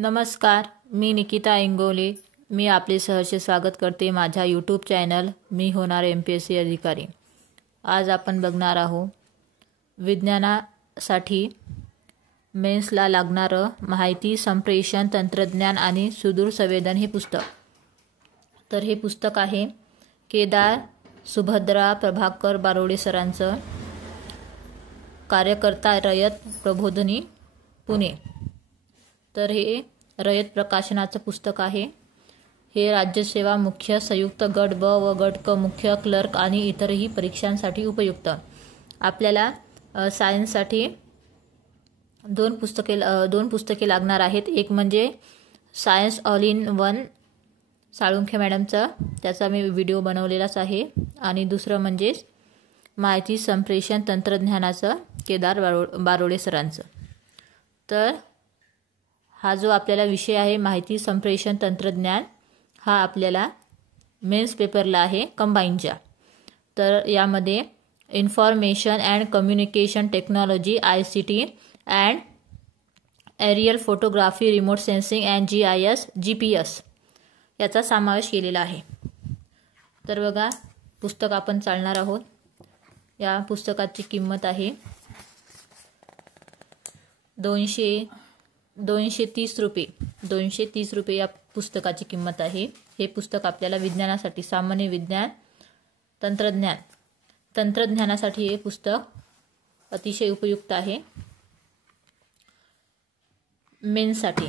नमस्कार, मी निकिता इंगोले. मी आपले सहर्ष स्वागत करते माझ्या यूट्यूब चॅनल मी होणार MPSC अधिकारी. आज आपण बघणार आहोत विज्ञानासाठी मेन्सला लागणारं माहिती संप्रेषण तंत्रज्ञान आणि सुदूर संवेदन हे पुस्तक. तर हे पुस्तक आहे केदार सुभद्रा प्रभाकर बारोडे सरांचं. कार्यकर्ता रयत प्रबोधिनी पुणे. तर हे रयत प्रकाशनाचं पुस्तक आहे. हे राज्यसेवा मुख्य संयुक्त गट ब व गट क मुख्य क्लर्क आणि इतरही परीक्षांसाठी उपयुक्त. आपल्याला सायन्ससाठी दोन पुस्तके लागणार आहेत. एक म्हणजे science all in one Salunkhe मॅडमचा, त्याचा मी व्हिडिओ बनवलेलाच आहे. आणि दुसरं म्हणजे माहिती संप्रेषण तंत्रज्ञानाचं केदार बारोडे सरांचं. तर हा जो आपल्याला विषय आहे माहिती संप्रेषण तंत्रज्ञान, हा आपल्याला मेन्स पेपरला आहे कंबाईनच्या. तर यामध्ये information and communication technology ICT and aerial photography remote sensing and GIS GPS याचा समावेश केलेला आहे. तर बघा, पुस्तक आपण चालणार आहोत. या पुस्तकाची किंमत आहे 230 रुपये. 230 रुपये या पुस्तकाची किंमत आहे. हे पुस्तक आपल्याला विज्ञानासाठी, सामान्य विज्ञान, तंत्रज्ञानासाठी हे पुस्तक अतिशय उपयुक्त आहे. मेन्ससाठी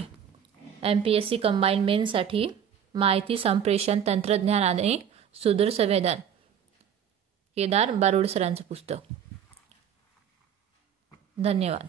MPSC कंबाईन मेन्ससाठी माहिती संप्रेषण तंत्रज्ञान आणि सुदूर संवेदन केदार बारोडे सरांचं पुस्तक. धन्यवाद.